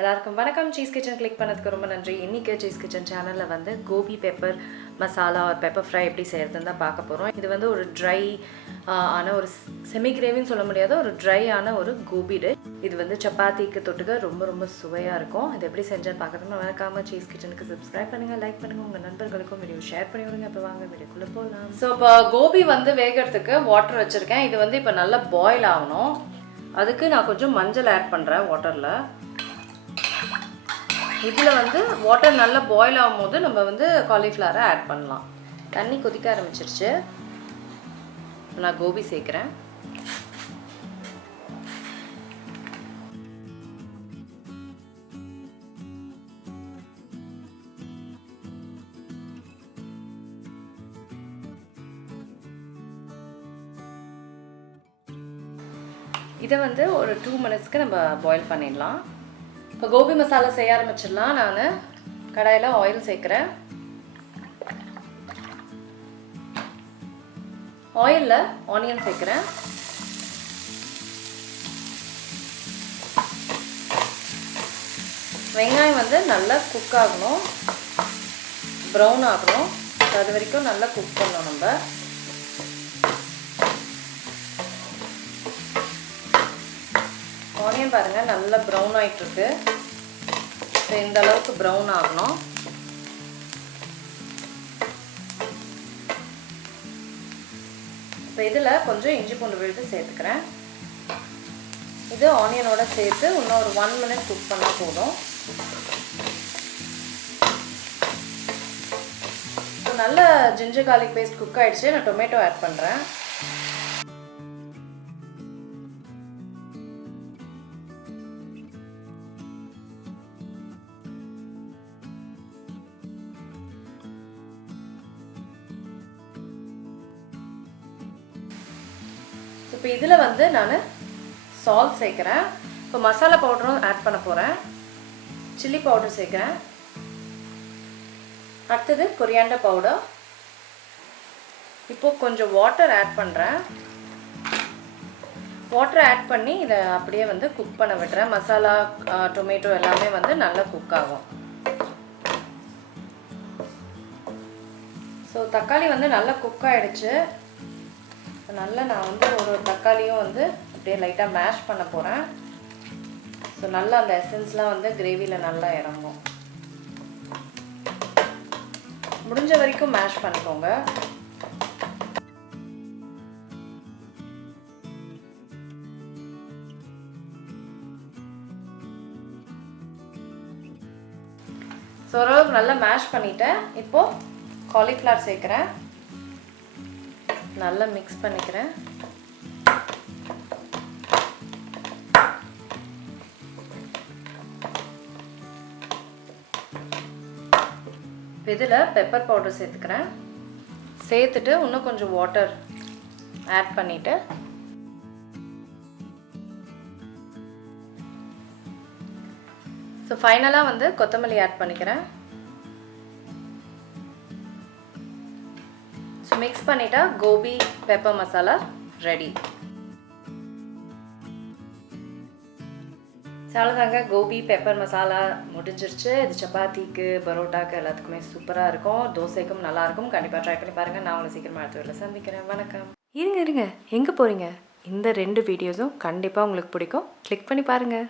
எல்லாருக்கும் வணக்கம். Cheese kitchen click பண்ணதுக்கு ரொம்ப நன்றி. இன்றைக்கி சீஸ் கிச்சன் சேனலில் வந்து கோபி பெப்பர் மசாலா ஒரு பெப்பர் ஃப்ரை எப்படி செய்கிறதுன்னு தான் பார்க்க போகிறோம். இது வந்து ஒரு ட்ரை ஆன ஒரு செமி கிரேவின்னு சொல்ல முடியாத ஒரு ட்ரை ஆன ஒரு கோபி டிஷ். இது வந்து சப்பாத்திக்கு தொட்டுக்க ரொம்ப ரொம்ப சுவையாக இருக்கும். இது எப்படி செஞ்சேன்னு பார்க்குறதுக்கு மறக்காமல் சீஸ் கிச்சனுக்கு சப்ஸ்கிரைப் பண்ணுங்கள், லைக் பண்ணுங்கள், உங்கள் நண்பர்களுக்கும் வீடியோ ஷேர் பண்ணி விடுங்க. இப்போ வாங்க வீடியோக்குள்ளே போகலாம். ஸோ இப்போ கோபி வந்து வேகிறதுக்கு வாட்டர் வச்சுருக்கேன். இது வந்து இப்போ நல்லா பாயில் ஆகணும். அதுக்கு நான் கொஞ்சம் மஞ்சள் ஆட் பண்ணுறேன் வாட்டரில். இதில் வந்து வாட்டர் நல்லா பாயில் ஆகும்போது நம்ம வந்து காலிஃப்ளவரை ஆட் பண்ணலாம். தண்ணி கொதிக்க ஆரம்பிச்சிருச்சு. நான் கோபி சேர்க்குறேன். இதை வந்து ஒரு 2 மினிட்ஸ்க்கு நம்ம பாயில் பண்ணிடலாம். இப்போ கோபி மசாலா செய்ய ஆரம்பிச்சிடலாம். நான் கடாயில் ஆயில் சேர்க்குறேன். ஆயிலில் ஆனியன் சேர்க்குறேன். வெங்காயம் வந்து நல்லா குக் ஆகணும், ப்ரௌன் ஆகணும். அது வரைக்கும் நல்லா குக் பண்ணணும் நம்ம. ஆனியன் பாருங்கள் நல்லா ப்ரௌன் ஆகிட்டுருக்கு. ஸோ இந்த அளவுக்கு ப்ரௌன் ஆகணும். இப்போ இதில் கொஞ்சம் இஞ்சி பூண்டு விழுது சேர்த்துக்கிறேன். இது ஆனியனோட சேர்த்து இன்னும் ஒரு 1 மினிட் குக் பண்ணால் போதும். ஸோ நல்ல ஜிஞ்சர் கார்லிக் பேஸ்ட் குக் ஆகிடுச்சு. நான் டொமேட்டோ ஆட் பண்ணுறேன். இப்போ இதில் வந்து நான் சால்ட் சேர்க்குறேன். இப்போ மசாலா பவுடரும் ஆட் பண்ண போகிறேன். சில்லி பவுடர் சேர்க்குறேன். அடுத்தது கொரியாண்டர் பவுடர். இப்போது கொஞ்சம் வாட்டர் ஆட் பண்ணுறேன். வாட்டர் ஆட் பண்ணி இதை அப்படியே வந்து குக் பண்ண விடுறேன். மசாலா டொமேட்டோ எல்லாமே வந்து நல்லா குக் ஆகும். ஸோ தக்காளி வந்து நல்லா குக் ஆகிடுச்சு. நல்லா நான் வந்து ஒரு தக்காளியும் வந்து அப்படியே லைட்டாக மேஷ் பண்ண போகிறேன். ஸோ நல்லா அந்த எசன்ஸ்லாம் வந்து கிரேவியில் நல்லா இறங்கும். முடிஞ்ச வரைக்கும் மேஷ் பண்ணிக்கோங்க. ஸோ ஓரளவுக்கு நல்லா மேஷ் பண்ணிவிட்டேன். இப்போது காலிஃப்ளவர் சேர்க்குறேன். நல்லா மிக்ஸ் பண்ணிக்கிறேன். இதில் பெப்பர் பவுடர் சேர்த்துக்கிறேன். சேர்த்துட்டு இன்னும் கொஞ்சம் வாட்டர் ஆட் பண்ணிவிட்டு ஸோ ஃபைனலாக வந்து கொத்தமல்லி ஆட் பண்ணிக்கிறேன். மிக்ஸ் பண்ணிட்டா கோபி பெப்பர் மசாலா ரெடி. அவ்வளோதாங்க, கோபி பெப்பர் மசாலா முடிஞ்சிருச்சு. இது சப்பாத்திக்கு, பரோட்டாக்கு எல்லாத்துக்குமே சூப்பராக இருக்கும். தோசைக்கும் நல்லாயிருக்கும். கண்டிப்பாக ட்ரை பண்ணி பாருங்கள். நான் உங்களை சீக்கிரமாக அடுத்த வீடியோவில் சந்திக்கிறேன். வணக்கம். இருங்க எங்கே போகிறீங்க? இந்த 2 வீடியோஸும் கண்டிப்பாக உங்களுக்கு பிடிக்கும். கிளிக் பண்ணி பாருங்கள்.